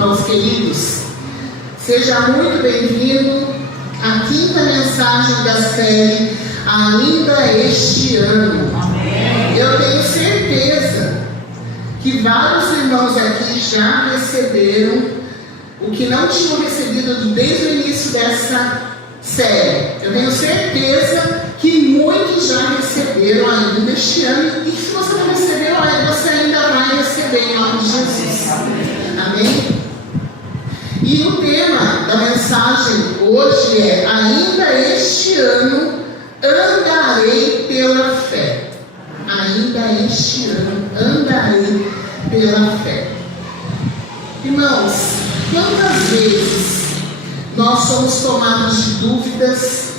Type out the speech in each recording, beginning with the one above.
irmãos queridos, seja muito bem-vindo à quinta mensagem da série Ainda Este Ano. Amém. Eu tenho certeza que vários irmãos aqui já receberam o que não tinham recebido desde o início dessa série. Eu tenho certeza que muitos já receberam ainda este ano, e se você não recebeu, você ainda vai receber em nome de Jesus. Amém? E o tema da mensagem hoje é: ainda este ano andarei pela fé. Ainda este ano andarei pela fé. Irmãos, quantas vezes nós somos tomados de dúvidas,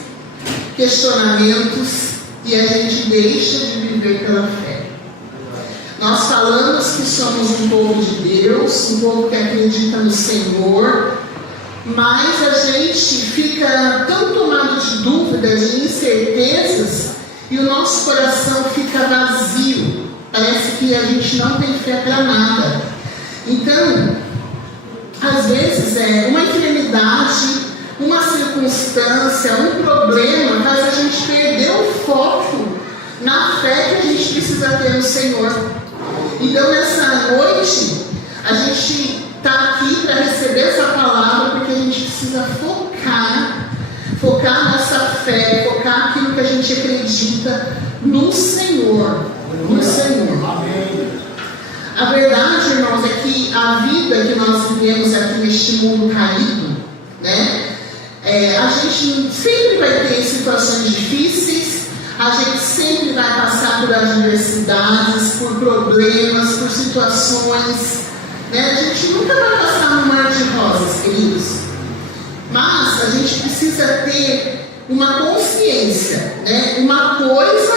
questionamentos, e a gente deixa de viver pela fé? Nós falamos que somos um povo de Deus, um povo que acredita no Senhor, mas a gente fica tão tomado de dúvidas, de incertezas, e o nosso coração fica vazio. Parece que a gente não tem fé para nada. Então, às vezes uma enfermidade, uma circunstância, um problema faz a gente perder o foco na fé que a gente precisa ter no Senhor. Então, nessa noite, a gente está aqui para receber essa palavra, porque a gente precisa focar nossa fé, focar aquilo que a gente acredita no Senhor. No Senhor. Amém. A verdade, irmãos, é que a vida que nós vivemos aqui neste mundo caído, né? A gente sempre vai ter situações difíceis, a gente sempre vai passar por adversidades, por problemas, por situações, né? A gente nunca vai passar no mar de rosas, queridos. Mas a gente precisa ter uma consciência, né? Uma coisa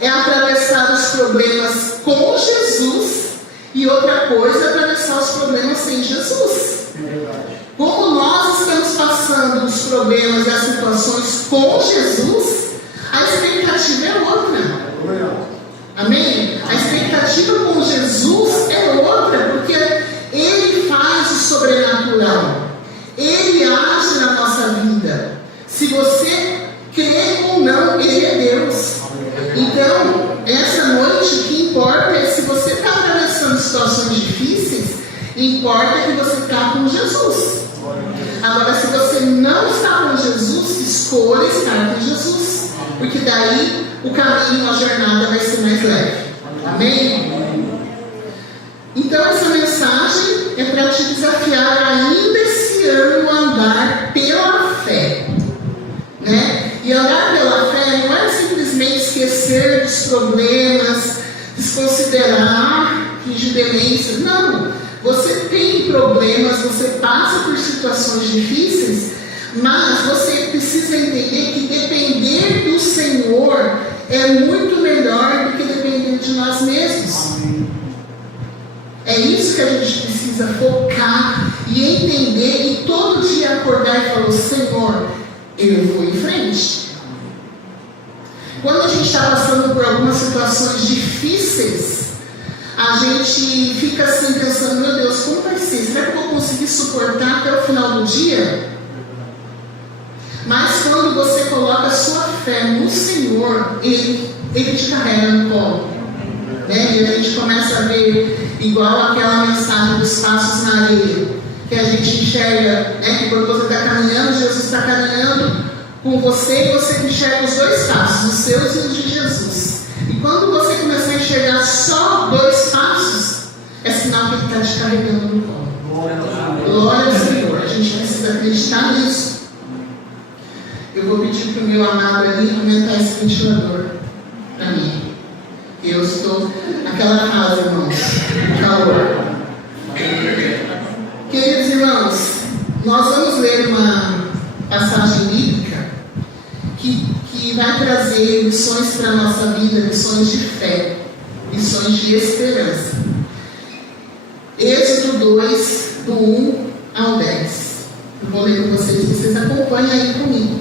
é atravessar os problemas com Jesus, e outra coisa é atravessar os problemas sem Jesus. Como nós estamos passando os problemas e as situações com Jesus, a expectativa é outra. Amém? A expectativa com Jesus é outra, porque Ele faz o sobrenatural. Ele age na nossa vida. Se você crê ou não, Ele é Deus. Então, essa noite, o que importa é, se você está atravessando situações difíceis, importa que você está com Jesus. Agora, se você não está com Jesus, escolha estar com Jesus, porque daí o caminho, a jornada vai ser mais leve. Amém? Então, essa mensagem é para te desafiar ainda esse ano a andar pela fé, né? E andar pela fé não é simplesmente esquecer dos problemas, desconsiderar fingir demência. Não, você tem problemas, você passa por situações difíceis, mas você precisa entender que depender do Senhor é muito melhor do que depender de nós mesmos. É isso que a gente precisa focar e entender, e todo dia acordar e falar: Senhor, eu vou em frente. Quando a gente está passando por algumas situações difíceis, a gente fica assim pensando: meu Deus, como vai ser? Será que eu vou conseguir suportar até o final do dia? Mas quando você coloca a sua fé no Senhor, Ele te carrega no colo, né? E a gente começa a ver, igual aquela mensagem dos passos na areia, que a gente enxerga, né? Que quando você está caminhando, Jesus está caminhando com você, e você enxerga os dois passos, os seus e os de Jesus. E quando você começar a enxergar só dois passos, é sinal que Ele está te carregando no colo. Glória ao Senhor. A gente precisa acreditar nisso. Eu vou pedir para o meu amado ali aumentar esse ventilador para mim. Eu estou naquela fase, irmãos, calor. Queridos irmãos, nós vamos ler uma passagem bíblica que vai trazer lições para a nossa vida, lições de fé, lições de esperança. Êxodo 2, do 1 ao 10. Eu vou ler com vocês acompanhem aí comigo.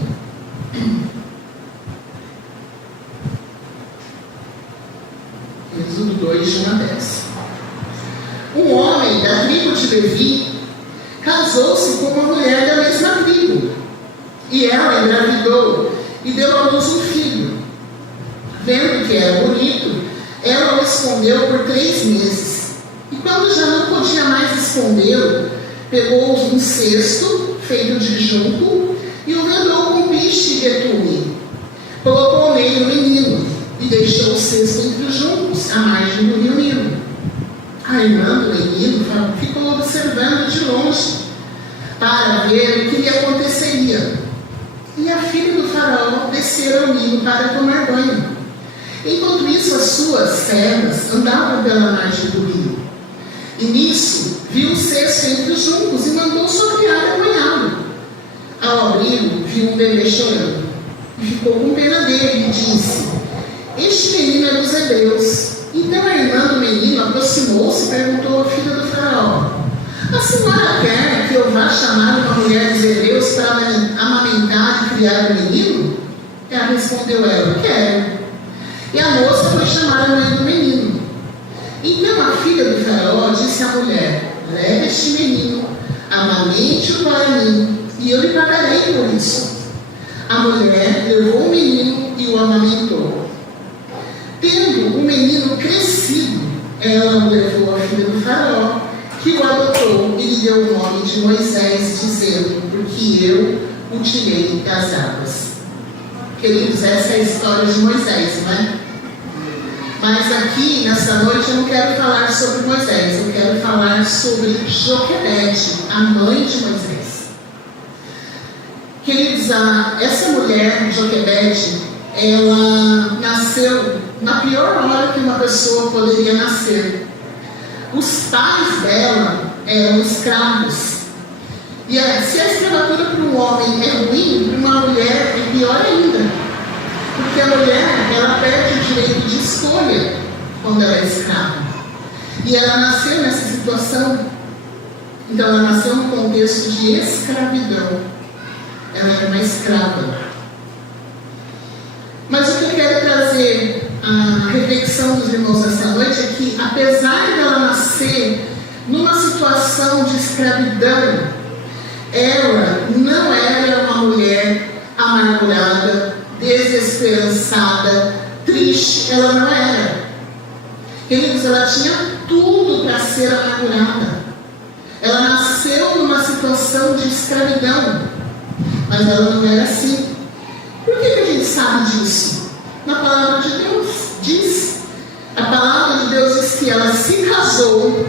Êxodo 2, de 1 a 10. Um homem da tribo de Levi casou-se com uma mulher da mesma tribo. E ela engravidou e deu à luz um filho. Vendo que era bonito, ela o escondeu por 3 meses. E quando já não podia mais escondê-lo, pegou um cesto feito de junco e o vendou com piche de betume. Colocou nele o menino e deixou o cesto entre os juncos, à margem do rio Nilo. A irmã do menino ficou observando de longe para ver o que lhe aconteceria. E a filha do faraó desceu ao Nilo para tomar banho. Enquanto isso, as suas servas andavam pela margem do rio. E nisso, viu o cesto entre os juncos e mandou sua criada banhá-lo. Ao abri-lo, viu um bebê chorando. E ficou com pena dele e disse: este menino é dos hebreus. Então a irmã do menino aproximou-se e perguntou à filha do faraó: a senhora quer que eu vá chamar uma mulher dos hebreus para amamentar e criar o menino? Ela respondeu: eu quero. E a moça foi chamar a mãe do menino. Então a filha do faraó disse à mulher: leve este menino, amamente-o para mim, e eu lhe pagarei por isso. A mulher levou o menino e o amamentou. Tendo o menino crescido, ela o levou à filha do faraó, que o adotou e lhe deu o nome de Moisés, dizendo: porque eu o tirei das águas. Queridos, essa é a história de Moisés, não é? Mas aqui, nessa noite, eu não quero falar sobre Moisés, eu quero falar sobre Joquebede, a mãe de Moisés. Queridos, essa mulher, Joquebede, ela nasceu na pior hora que uma pessoa poderia nascer. Os pais dela eram escravos. E se a escravatura para um homem é ruim, para uma mulher é pior ainda. Porque a mulher, ela perde o direito de escolha quando ela é escrava. E ela nasceu nessa situação. Então ela nasceu num contexto de escravidão. Ela era uma escrava. Mas o que eu quero trazer a reflexão dos irmãos essa noite é que, apesar dela nascer numa situação de escravidão, ela não era uma mulher amargurada, desesperançada, triste. Ela não era. Queridos, ela tinha tudo para ser amargurada. Ela nasceu numa situação de escravidão, mas ela não era assim. Por que a gente sabe disso? Na palavra de Deus diz. A palavra de Deus diz que ela se casou,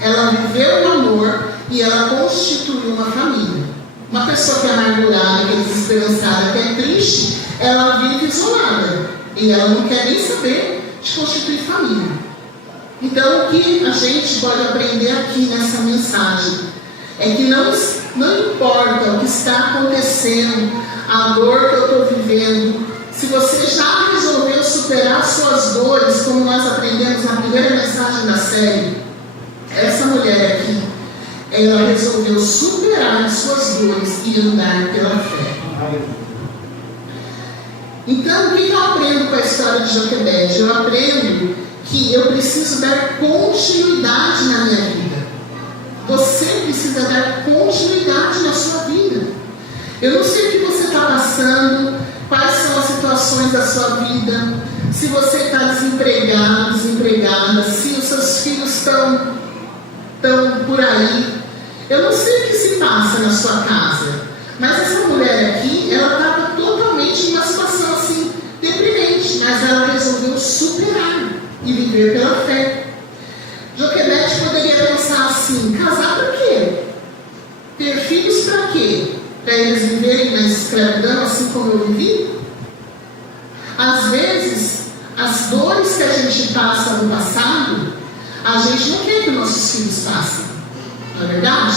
ela viveu o amor e ela constituiu uma família. Uma pessoa que é amargurada, que é desesperançada, que é triste, ela vive isolada e ela não quer nem saber de constituir família. Então, o que a gente pode aprender aqui nessa mensagem é que não importa o que está acontecendo, a dor que eu estou vivendo, se você já resolveu superar suas dores, como nós aprendemos na primeira mensagem da série, essa mulher aqui, ela resolveu superar as suas dores e andar pela fé. Então, o que eu aprendo com a história de Joquebede? Eu aprendo que eu preciso dar continuidade na minha vida. Você precisa dar continuidade na sua vida. Eu não sei o que você está passando, quais são as situações da sua vida, se você está desempregado, desempregada, se os seus filhos estão por aí. Eu não sei o que se passa na sua casa, mas essa mulher aqui, ela estava totalmente numa situação assim, deprimente, mas ela resolveu superar e viver pela fé. Joquebede poderia pensar assim: casar para quê? Ter filhos para quê? Para eles viverem na escravidão assim como eu vivi? Às vezes, as dores que a gente passa no passado, a gente não quer que nossos filhos passem, não é verdade?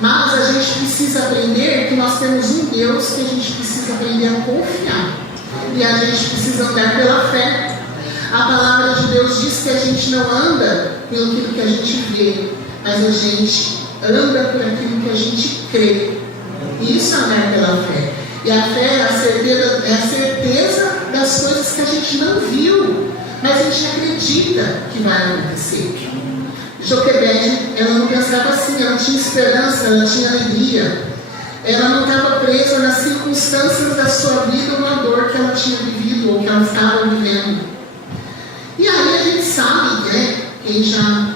Mas a gente precisa aprender que nós temos um Deus que a gente precisa aprender a confiar. E a gente precisa andar pela fé. A palavra de Deus diz que a gente não anda pelo que a gente vê, mas a gente anda por aquilo que a gente crê. Isso é andar pela fé. E a fé é a certeza das coisas que a gente não viu, mas a gente acredita que vai acontecer. Joquebede, ela não pensava assim, ela tinha esperança, ela tinha alegria. Ela não estava presa nas circunstâncias da sua vida ou na dor que ela tinha vivido ou que ela estava vivendo. E aí a gente sabe, né, quem já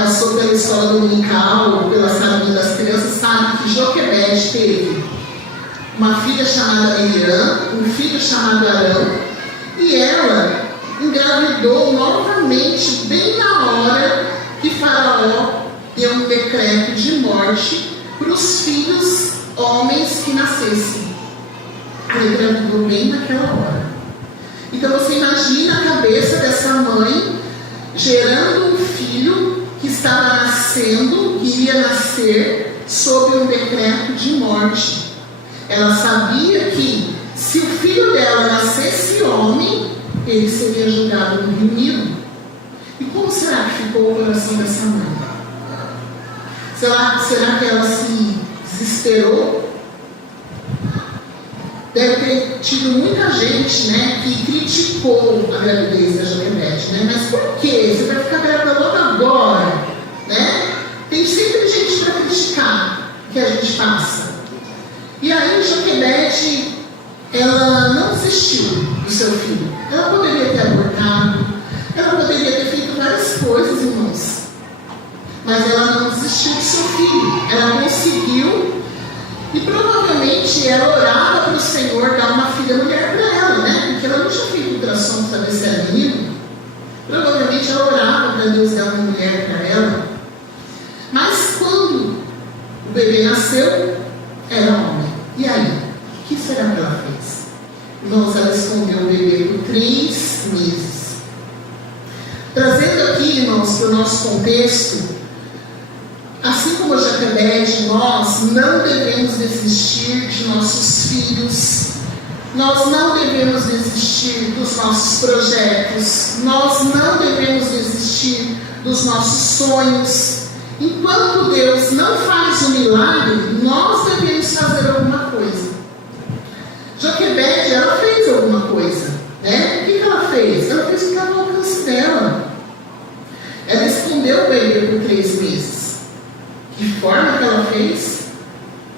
passou pela escola dominical ou pela salinha das crianças, sabe que Joquebede teve uma filha chamada Miriam, um filho chamado Arão, e ela engravidou novamente bem na hora que Faraó deu um decreto de morte para os filhos homens que nascessem. Ela engravidou bem naquela hora. Então você imagina a cabeça dessa mãe gerando um filho que estava nascendo, que ia nascer sob um decreto de morte. Ela sabia que se o filho dela nascesse homem, ele seria julgado no Rio Nilo. E como será que ficou o coração dessa mãe? Será que ela se desesperou? Deve ter tido muita gente, né, que criticou a gravidez da Joquebede, né? Mas por quê? Você vai ficar grávida logo agora, né? Tem sempre gente para criticar que a gente passa. E aí Joquebede, ela não desistiu do seu filho. Ela poderia ter abortado, ela poderia ter feito várias coisas, irmãos. Mas ela não desistiu do seu filho. Ela conseguiu. E provavelmente ela orava para o Senhor dar uma filha mulher para ela, né? Porque ela não tinha feito ultrassom para saber se era menino. Provavelmente ela orava para Deus dar uma mulher para ela. Mas quando o bebê nasceu, era homem. E aí? O que será que ela fez? Irmãos, ela escondeu o bebê por 3 meses. Trazendo aqui, irmãos, para o nosso contexto, assim como Joquebede, nós não devemos desistir de nossos filhos, nós não devemos desistir dos nossos projetos, nós não devemos desistir dos nossos sonhos. Enquanto Deus não faz o milagre, nós devemos fazer alguma coisa. Joquebede, ela fez alguma coisa, né? O que ela fez? Ela fez o que estava ao alcance dela. Ela escondeu o bebê por 3 meses. De forma que ela fez,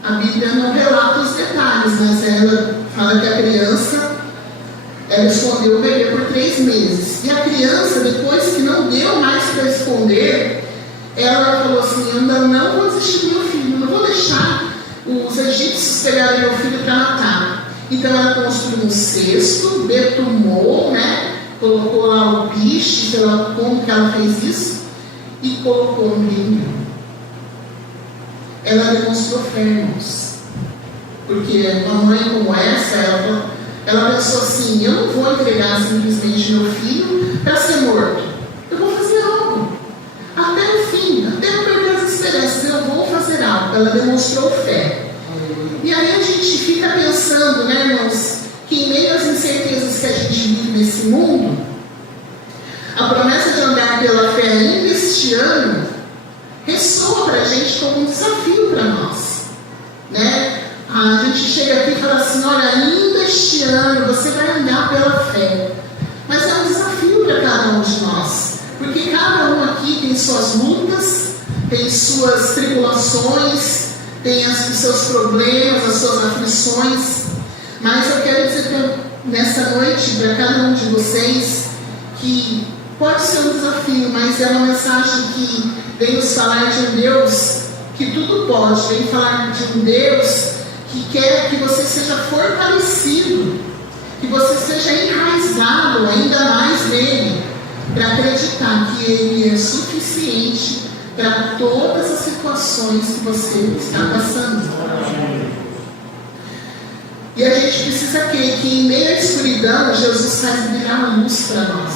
a Bíblia não relata os detalhes, mas ela fala que a criança, ela escondeu o bebê por 3 meses. E a criança, depois que não deu mais para esconder, ela falou assim: eu não vou desistir do meu filho, não vou deixar os egípcios pegarem meu filho para matar. Então ela construiu um cesto, betumou, né? Colocou lá o bicho, sei lá como que ela fez isso, e colocou no rio. Ela demonstrou fé, irmãos. Porque uma mãe como essa, ela pensou assim: eu não vou entregar simplesmente meu filho para ser morto. Eu vou fazer algo. Até o fim, até eu perder as esperanças, eu vou fazer algo. Ela demonstrou fé. E aí a gente fica pensando, né, irmãos, que em meio às incertezas que a gente vive nesse mundo, a promessa de andar pela fé ainda este ano ressoa para a gente como um desafio para nós, né? A gente chega aqui e fala assim: olha, ainda este ano você vai andar pela fé. Mas é um desafio para cada um de nós, porque cada um aqui tem suas lutas, tem suas tribulações, tem os seus problemas, as suas aflições. Mas eu quero dizer nessa noite para cada um de vocês que pode ser um desafio, mas é uma mensagem que vem nos falar de um Deus que tudo pode, vem falar de um Deus que quer que você seja fortalecido, que você seja enraizado ainda mais nele, para acreditar que Ele é suficiente para todas as situações que você está passando. E a gente precisa crer que em meio à escuridão, Jesus faz brilhar a luz para nós.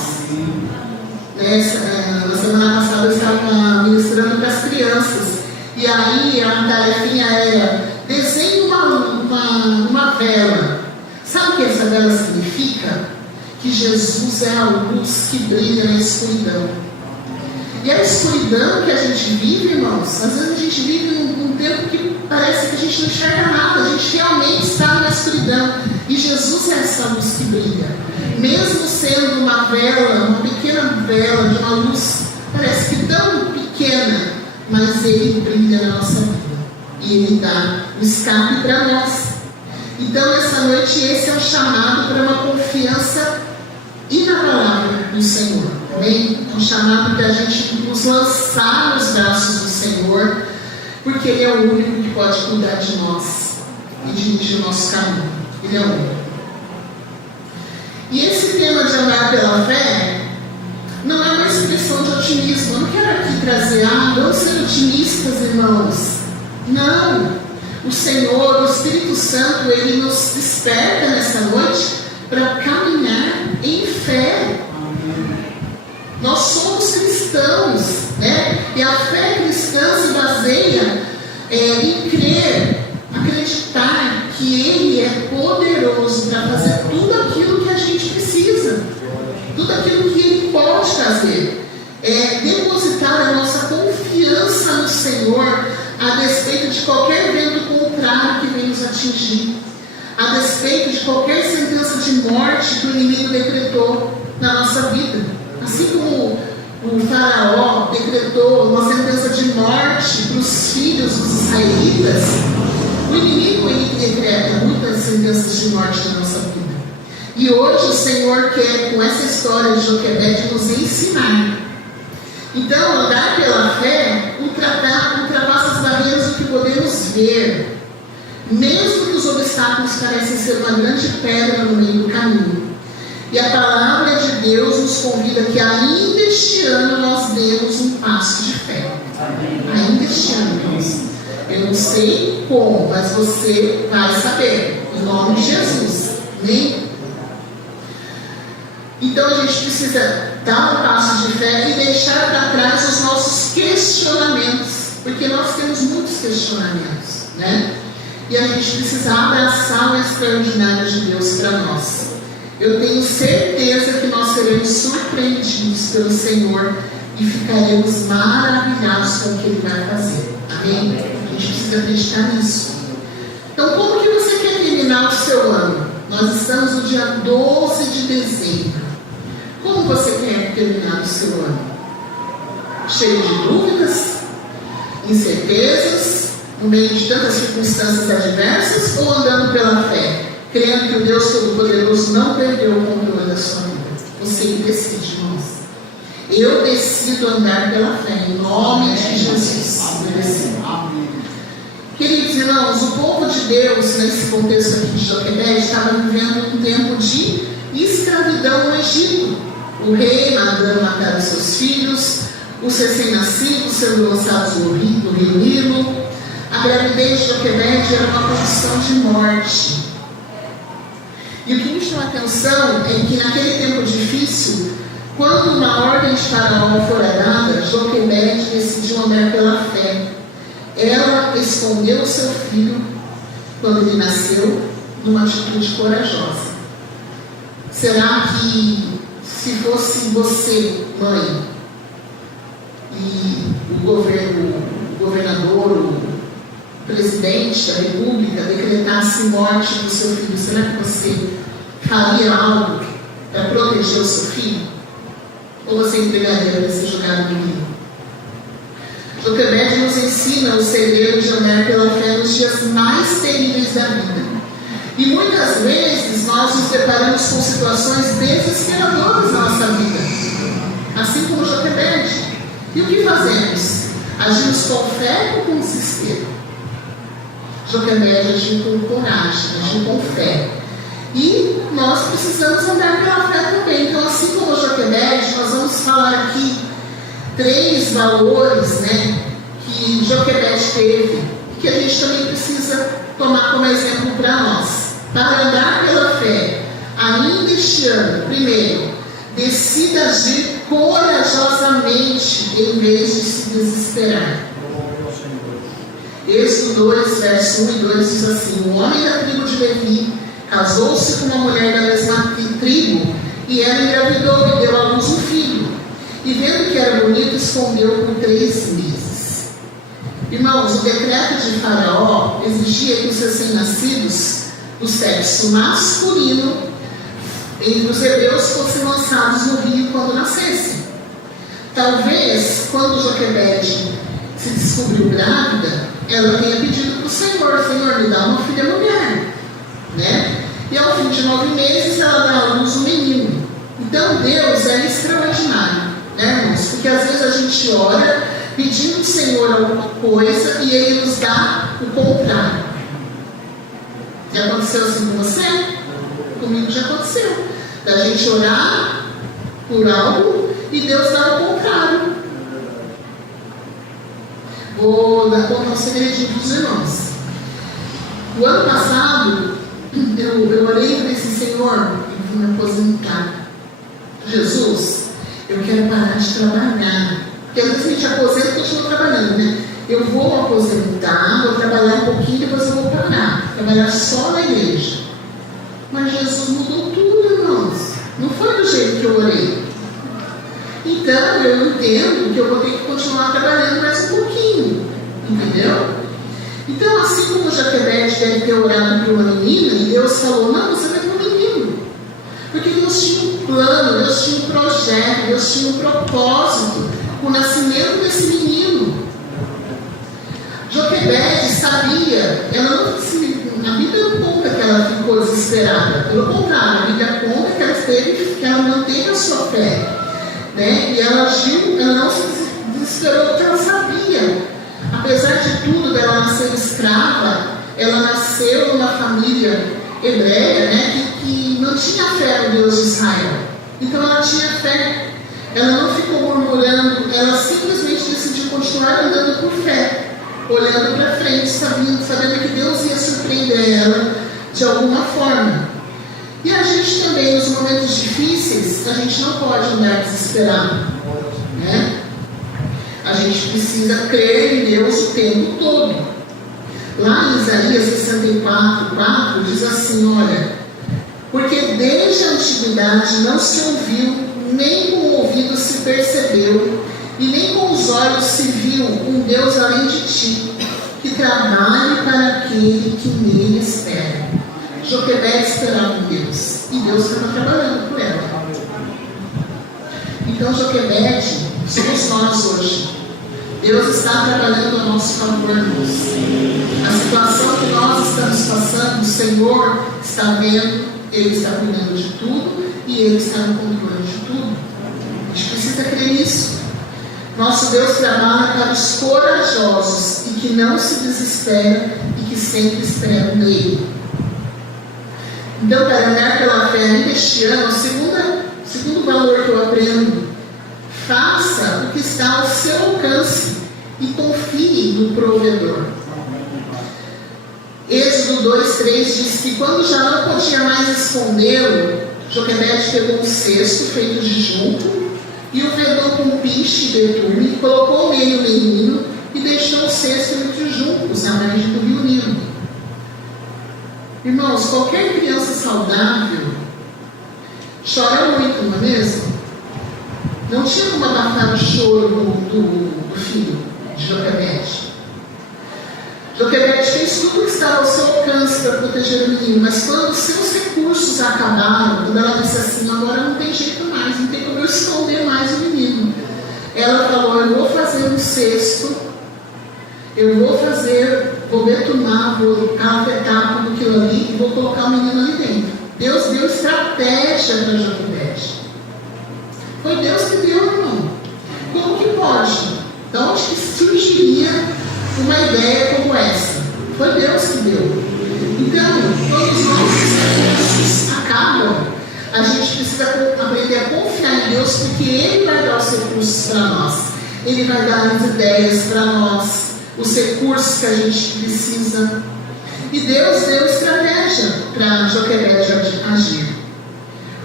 Na semana passada eu estava ministrando para as crianças, e aí a tarefinha era: desenhe uma vela. Sabe o que essa vela significa? Que Jesus é a luz que brilha na escuridão. E a escuridão que a gente vive, irmãos, às vezes a gente vive num tempo que parece que a gente não enxerga nada, a gente realmente está na escuridão, e Jesus é essa luz que brilha. Mesmo sendo uma vela, uma pequena vela de uma luz, parece que tão mas Ele brilha na nossa vida. E Ele dá o escape para nós. Então, essa noite, esse é o chamado para uma confiança inabalável no Senhor. Amém? É um chamado para a gente nos lançar nos braços do Senhor, porque Ele é o único que pode cuidar de nós e dirigir o nosso caminho. Ele é o único. E esse tema de andar pela fé não é uma expressão de otimismo. Eu não quero aqui trazer, vamos ser otimistas, irmãos. Não. O Senhor, o Espírito Santo, Ele nos desperta nessa noite para caminhar em fé. Nós somos cristãos, né? E a fé cristã se baseia em crer, acreditar que Ele é poderoso para fazer tudo aquilo que a gente precisa, tudo aquilo que Ele pode fazer. Depositar a nossa confiança no Senhor a despeito de qualquer vento contrário que venha nos atingir, a despeito de qualquer sentença de morte que o inimigo decretou na nossa vida. Assim como o faraó decretou uma sentença de morte para os filhos dos israelitas, o inimigo ele decreta muitas sentenças de morte na nossa vida. E hoje o Senhor quer, com essa história de Joquebede, nos ensinar. Então, andar pela fé ultrapassa as barreiras do que podemos ver, mesmo que os obstáculos parecem ser uma grande pedra no meio do caminho. E a palavra de Deus nos convida que ainda este ano nós demos um passo de fé. Amém. Ainda este ano, irmãos. Eu não sei como, mas você vai saber, em nome de Jesus. Amém? Então a gente precisa dar um passo de fé e deixar para trás os nossos questionamentos, porque nós temos muitos questionamentos, né? E a gente precisa abraçar o extraordinário de Deus para nós. Eu tenho certeza que nós seremos surpreendidos pelo Senhor e ficaremos maravilhados com o que Ele vai fazer. Amém? A gente precisa acreditar nisso. Então, como que você quer terminar o seu ano? Nós estamos no dia 12 de dezembro. Como você quer terminar o seu ano? Cheio de dúvidas, incertezas, no meio de tantas circunstâncias adversas, ou andando pela fé, crendo que o Deus Todo-Poderoso não perdeu o controle da sua vida? Você que decide, irmãos. Eu decido andar pela fé, em nome de Jesus. Queridos irmãos, o povo de Deus, nesse contexto aqui de Joquebede, estava vivendo um tempo de escravidão no Egito. O rei mandando matar os seus filhos, os recém-nascidos sendo lançados no rio Nilo. A gravidez de Joquebede era uma condição de morte. E o que me chama a atenção é que naquele tempo difícil, quando uma ordem de Faraó fora dada, Joquebede decidiu andar pela fé. Ela escondeu o seu filho, quando ele nasceu, numa atitude corajosa. Será que, se fosse você, mãe, e o governador, o presidente da república decretasse morte do seu filho, será que você faria algo para proteger o seu filho? Ou você entregaria para ser jogado no rio? Joquebede nos ensina o segredo de andar pela fé nos dias mais terríveis da vida. E muitas vezes nós nos deparamos com situações desesperadoras na nossa vida, assim como Joquebede. E o que fazemos? Agimos com fé ou com desespero? Joquebede agiu com coragem, agiu com fé. E nós precisamos andar pela fé também. Então, assim como Joquebede, nós vamos falar aqui 3 valores, né, que Joquebede teve, que a gente também precisa tomar como exemplo para nós. Para andar pela fé, ainda este ano, primeiro, decida agir corajosamente em vez de se desesperar. Êxodo 2, verso 1 e 2 diz assim: o homem da tribo de Levi casou-se com uma mulher da mesma tribo, e ela engravidou e deu à luz um filho. E vendo que era bonito, escondeu por 3 meses. Irmãos, o decreto de Faraó exigia que os recém-nascidos do sexo masculino entre os hebreus fossem lançados no rio quando nascessem. Talvez, quando Joquebede se descobriu grávida, ela tinha pedido para o Senhor: Senhor, me dá uma filha mulher, né? E ao fim de 9 meses ela dá à luz um menino. Então Deus é extraordinário, né, irmãos? Porque às vezes a gente ora pedindo ao Senhor alguma coisa e Ele nos dá o contrário. Já aconteceu assim com você? Comigo já aconteceu. Da gente orar por algo e Deus dá o contrário. Vou contar um segredinho para os irmãos. O ano passado, eu orei para esse Senhor, eu vou me aposentar. Jesus, eu quero parar de trabalhar. Porque às vezes a gente aposenta e continua trabalhando, né? Eu vou aposentar, vou trabalhar um pouquinho, depois eu vou parar. Trabalhar só na igreja. Mas Jesus mudou tudo, irmãos. Não foi do jeito que eu orei. Então eu entendo que eu vou ter que continuar trabalhando mais um pouquinho. Entendeu? Então, assim como Joquebede deve ter orado por uma menina, e Deus falou: não, você vai ter um menino. Porque Deus tinha um plano, Deus tinha um projeto, Deus tinha um propósito com o nascimento desse menino. Joquebede sabia, a Bíblia não conta que ela ficou desesperada. Pelo contrário, a Bíblia conta que ela manteve a sua fé, né? E ela agiu, ela não se desesperou, porque ela sabia. Apesar de tudo, dela nascer escrava, ela nasceu numa família hebreia, né, que não tinha fé no Deus de Israel. Então ela tinha fé. Ela não ficou murmurando, ela simplesmente decidiu continuar andando por fé, olhando para frente, sabendo que Deus ia surpreender ela de alguma forma. E a gente também, nos momentos difíceis, a gente não pode andar desesperado, né? A gente precisa crer em Deus o tempo todo. Lá em Isaías 64:4 diz assim: olha, porque desde a antiguidade não se ouviu, nem com o ouvido se percebeu, e nem com os olhos se viu um Deus além de ti, que trabalhe para aquele que nele espera. Joquebede esperava em Deus, e Deus estava trabalhando por ela. Então Joquebede somos nós hoje. Deus está trabalhando a nosso favor, irmãos. A situação que nós estamos passando, o Senhor está vendo, Ele está cuidando de tudo e Ele está no controle de tudo. A gente precisa crer nisso. Nosso Deus trabalha para os corajosos e que não se desesperam e que sempre esperam nele. Então, para andar pela fé ainda este ano, o segundo valor que eu aprendo: faça o que está ao seu alcance e confie no provedor. Êxodo 2:3 diz que quando já não podia mais escondê-lo, Joquebede pegou um cesto feito de junco e o vedou com piche e betume, colocou nele o menino e deixou o cesto entre os juncos na margem do rio Nilo. Irmãos, qualquer criança saudável chora muito, não é mesmo? Não tinha como abafar o choro do filho de Joquebede. Joquebede fez tudo o que estava ao seu alcance para proteger o menino, mas quando seus recursos acabaram, quando ela disse assim: agora não tem jeito mais, não tem como eu esconder mais o menino, ela falou: eu vou fazer um cesto, vou betumar, vou afetar tudo aquilo ali e vou colocar o menino ali dentro. Deus deu estratégia para Joquebede. Foi Deus que deu, irmão. Como que pode? De onde que surgiria uma ideia como essa? Foi Deus que deu. Então, quando os nossos recursos acabam, a gente precisa aprender a confiar em Deus, porque Ele vai dar os recursos para nós. Ele vai dar as ideias para nós, os recursos que a gente precisa. E Deus deu estratégia para Joquebede agir.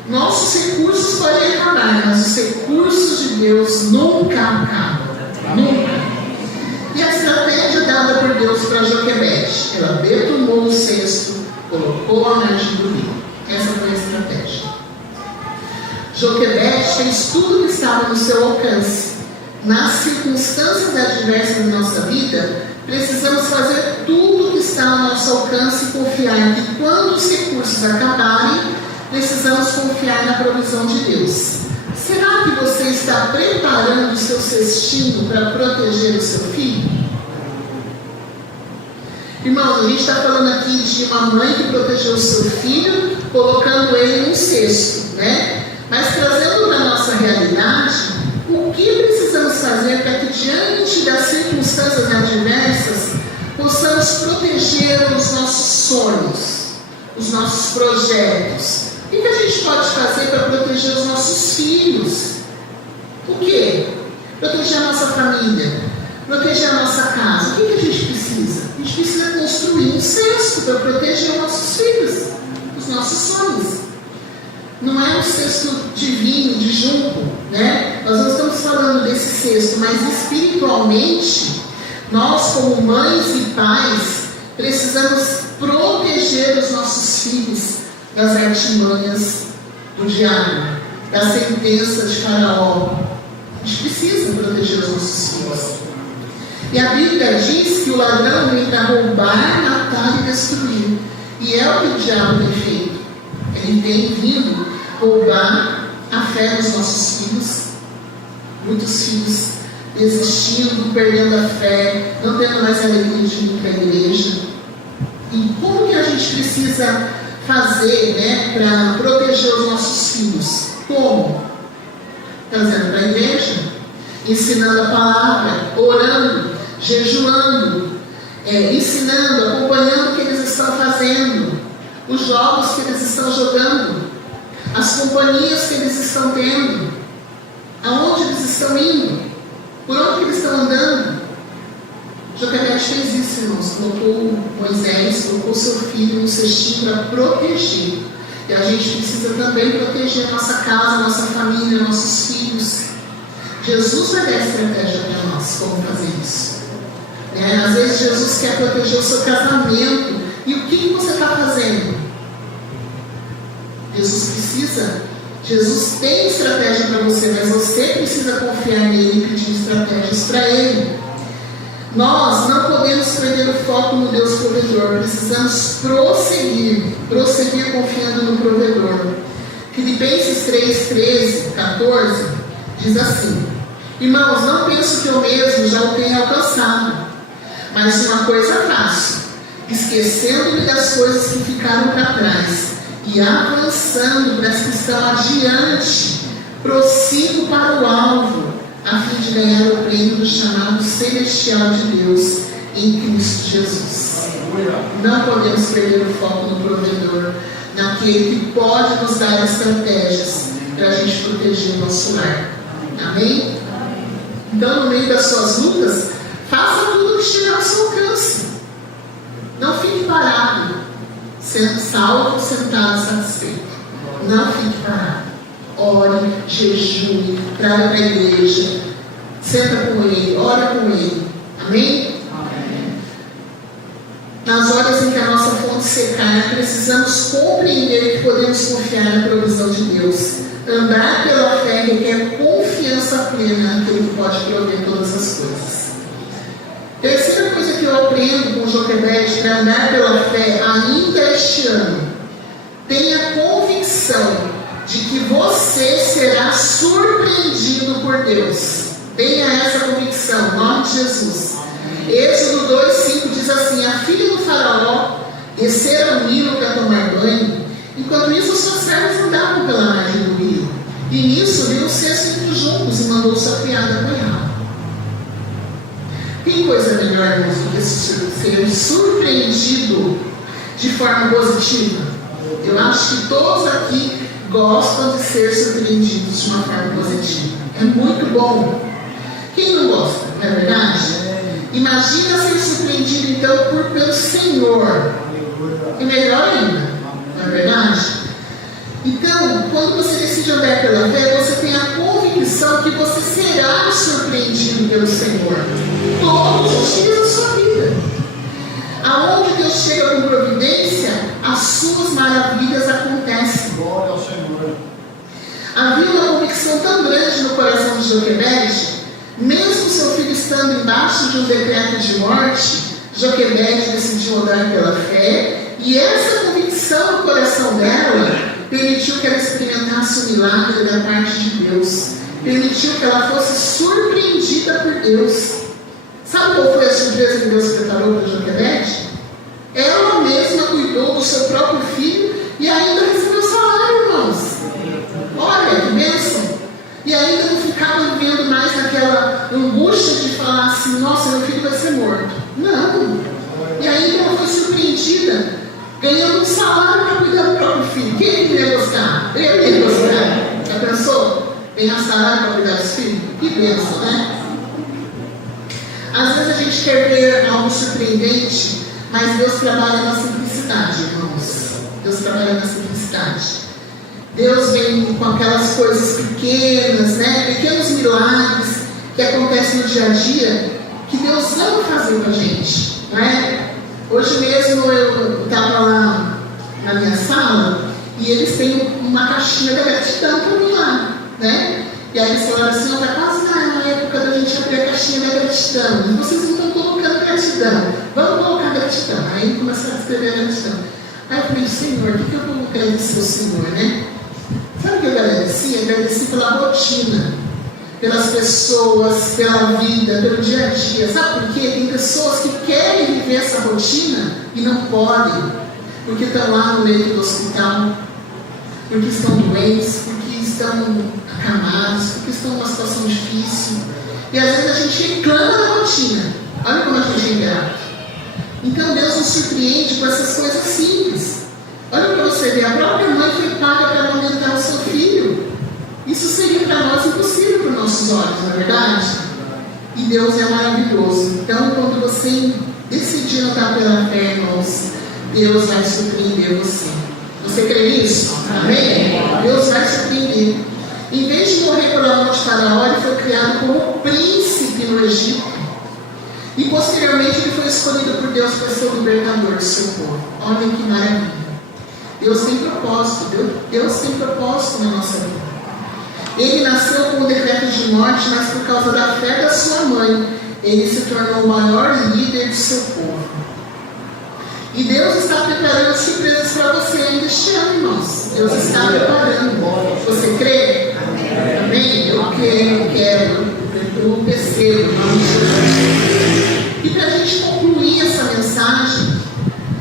Nossos recursos podem acabar, mas os recursos de Deus nunca acabam. Nunca. E a estratégia dada por Deus para Joquebede: ela betumou o cesto, colocou a margem do rio. Essa foi a estratégia. Joquebede fez tudo o que estava no seu alcance. Nas circunstâncias adversas da nossa vida, precisamos fazer tudo o que está ao nosso alcance e confiar que quando os recursos acabarem, precisamos confiar na provisão de Deus. Será que você está preparando o seu cestinho para proteger o seu filho? Irmãos, a gente está falando aqui de uma mãe que protegeu o seu filho, colocando ele num cesto, né? Mas trazendo para a nossa realidade, o que precisamos fazer para que, diante das circunstâncias adversas, possamos proteger os nossos sonhos, os nossos projetos? O que a gente pode fazer para proteger os nossos filhos? O quê? Proteger a nossa família, proteger a nossa casa. O que a gente precisa? A gente precisa construir um cesto para proteger os nossos filhos, os nossos sonhos. Não é um cesto divino, de junco, né? Nós não estamos falando desse cesto, mas espiritualmente, nós como mães e pais, precisamos proteger os nossos filhos das artimanhas do diabo, da sentença de Faraó. A gente precisa proteger os nossos filhos. E a Bíblia diz que o ladrão vem para roubar, matar e destruir. E é o que o diabo tem feito. Ele tem vindo roubar a fé dos nossos filhos. Muitos filhos desistindo, perdendo a fé, não tendo mais alegria de ir para a igreja. E como que a gente precisa fazer, né, para proteger os nossos filhos? Como? Trazendo para a igreja, ensinando a palavra, orando, jejuando, ensinando, acompanhando o que eles estão fazendo, os jogos que eles estão jogando, as companhias que eles estão tendo, aonde eles estão indo, por onde eles estão andando. Joquebede fez isso, irmãos. Colocou Moisés, colocou seu filho no cestinho para proteger. E a gente precisa também proteger a nossa casa, a nossa família, nossos filhos. Jesus vai dar estratégia para nós como fazer isso. Às vezes Jesus quer proteger o seu casamento. E o que você está fazendo? Jesus tem estratégia para você, mas você precisa confiar nele e pedir estratégias para ele. Nós não podemos perder o foco no Deus provedor. Precisamos prosseguir confiando no provedor. Filipenses 3, 14 diz assim: irmãos, não penso que eu mesmo já o tenha alcançado, mas uma coisa faço, esquecendo-me das coisas que ficaram para trás e avançando para as que estão adiante, prossigo para o alvo, a fim de ganhar o prêmio do chamado celestial de Deus em Cristo Jesus. Não podemos perder o foco no provedor, naquele que pode nos dar estratégias para a gente proteger o nosso lar. Amém? Então, no meio das suas lutas, faça tudo que estiver ao seu alcance. Não fique parado, salvo, sentado, satisfeito. Não fique parado. Ore, jejue, traga para a igreja, senta com ele, ora com ele. Amém? Amém? Nas horas em que a nossa fonte secar, precisamos compreender que podemos confiar na provisão de Deus. Andar pela fé requer confiança plena naquele que pode prover todas as coisas. Terceira coisa que eu aprendo com Joquebede para andar pela fé ainda este ano: tenha convicção de que você será surpreendido por Deus. Tenha essa convicção, em nome de Jesus. Êxodo 2:5 diz assim: a filha do faraó descera ao Nilo para tomar banho, enquanto isso os seus servos andavam pela margem do rio. E nisso viu um cesto entre os juncos e mandou sua criada banhá-lo. Tem coisa melhor, irmãos, do que ser surpreendido de forma positiva? Eu acho que todos aqui gostam de ser surpreendidos de uma forma positiva. É muito bom. Quem não gosta, não é verdade? Imagina ser surpreendido então pelo Senhor. É melhor ainda, não é verdade? Então, quando você decide andar pela fé, você tem a convicção que você será surpreendido pelo Senhor todos os dias da sua vida. Aonde Deus chega com providência, as suas maravilhas acontecem. Glória ao Senhor. Havia uma convicção tão grande no coração de Joquebede, mesmo seu filho estando embaixo de um decreto de morte, Joquebede decidiu andar pela fé, e essa convicção no coração dela permitiu que ela experimentasse o milagre da parte de Deus, permitiu que ela fosse surpreendida por Deus. Sabe qual foi a surpresa que Deus preparou para Joquebede? Ela mesma cuidou do seu próprio filho e ainda recebeu salário, irmãos. Olha que bênção! E ainda não ficava vivendo mais naquela angústia de falar assim: nossa, meu filho vai ser morto. Não! E ainda ela foi surpreendida, ganhando um salário para cuidar do próprio filho. Quem queria gostar? Eu queria gostar. Já pensou? Ganhar salário para cuidar dos filhos? Que bênção, né? Às vezes a gente quer ver algo surpreendente, mas Deus trabalha na simplicidade, irmãos. Deus trabalha na simplicidade. Deus vem com aquelas coisas pequenas, né? Pequenos milagres que acontecem no dia a dia, que Deus ama fazer com a gente, não é? Hoje mesmo eu estava lá na minha sala e eles têm uma caixinha da gratidão para mim lá, né? E aí eles falaram assim: está quase na época da gente abrir a caixinha da gratidão, e vocês não estão colocando gratidão, vamos colocar gratidão. Aí começaram a escrever a gratidão. Aí eu falei: Senhor, o que eu vou agradecer ao Senhor, né? Sabe o que eu agradeci? Agradeci pela rotina, pelas pessoas, pela vida, pelo dia a dia. Sabe por quê? Tem pessoas que querem viver essa rotina e não podem, porque estão lá no leito do hospital, porque estão doentes, porque estão acamados, porque estão numa situação difícil. E às vezes a gente reclama da rotina. Olha como a gente é ingrato. Então Deus nos surpreende com essas coisas simples. Olha para você ver, a própria mãe foi paga para amamentar o seu filho. Isso seria para nós impossível para os nossos olhos, não é verdade? E Deus é maravilhoso. Então, quando você decidir andar pela fé, irmãos, Deus vai surpreender você. Você crê nisso? Amém? Deus vai surpreender. Em vez de morrer pela mão de Faraó, ele foi criado como príncipe no Egito. E posteriormente ele foi escolhido por Deus para ser o libertador do seu povo. Olha que maravilha. Deus tem propósito. Deus tem propósito na nossa vida. Ele nasceu com o decreto de morte, mas por causa da fé da sua mãe, ele se tornou o maior líder de seu povo. E Deus está preparando surpresas para você ainda este ano, irmãos. Deus está preparando. Você crê? Amém? Eu quero. Eu percebo. E para a gente concluir essa mensagem,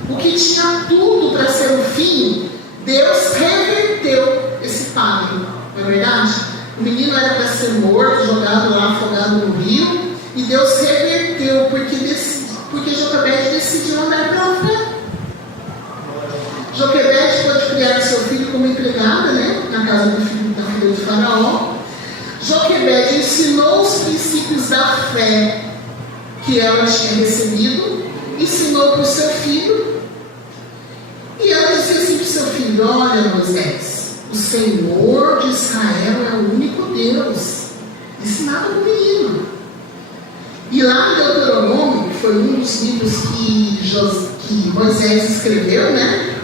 o que tinha tudo para ser o fim, Deus reverteu esse pacto. Não é verdade? O menino era para ser morto, jogado lá, afogado no rio, e Deus reverteu, porque Joquebede decidiu andar pela fé. Joquebede pôde criar seu filho como empregada, né, na casa da filha de Faraó. Joquebede ensinou os princípios da fé que ela tinha recebido, ensinou para o seu filho, e ela disse assim para o seu filho: olha, Moisés, o Senhor de Israel é o único Deus. Ensinava o menino. E lá em Deuteronômio, que foi um dos livros que Moisés escreveu, né?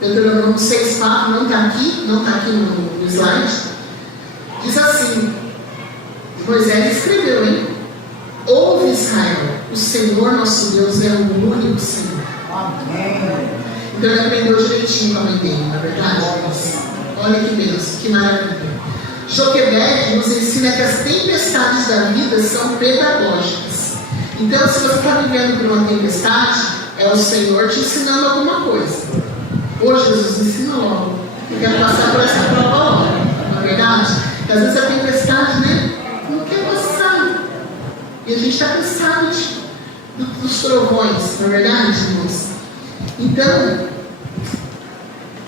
Deuteronômio 6,4, não está aqui no slide. Diz assim: Moisés escreveu, hein? Ouve, Israel, o Senhor nosso Deus é o único Senhor. Amém. Então ele aprendeu direitinho com a mãe dele, na verdade. Olha que bênção, que maravilha. Joquebede nos ensina que as tempestades da vida são pedagógicas. Então, se você está vivendo por uma tempestade, é o Senhor te ensinando alguma coisa. Ô Jesus, me ensina logo. Eu quero passar por essa prova logo. Não é verdade? Porque às vezes a tempestade, né, não quer passar. E a gente está cansado dos trovões, não é verdade, irmãos? Então,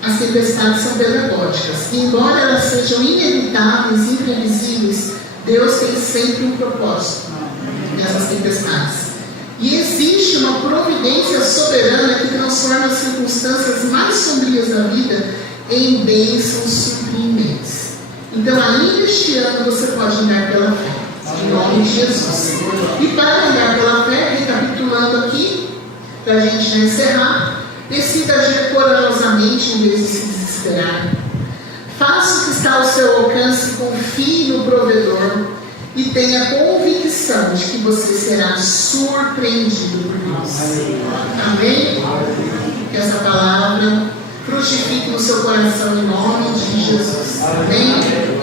as tempestades são pedagógicas. E embora elas sejam inevitáveis e imprevisíveis, Deus tem sempre um propósito nessas tempestades. E existe uma providência soberana que transforma as circunstâncias mais sombrias da vida em bênçãos surpreendentes. Então, ainda este ano você pode andar pela fé, em nome de Jesus. E para andar pela fé, recapitulando aqui, para a gente já encerrar, decida agir corajosamente em vez de se desesperar. Faça o que está ao seu alcance, confie no provedor e tenha convicção de que você será surpreendido por Deus. Amém? Que essa palavra frutifique no seu coração em nome de Jesus. Amém?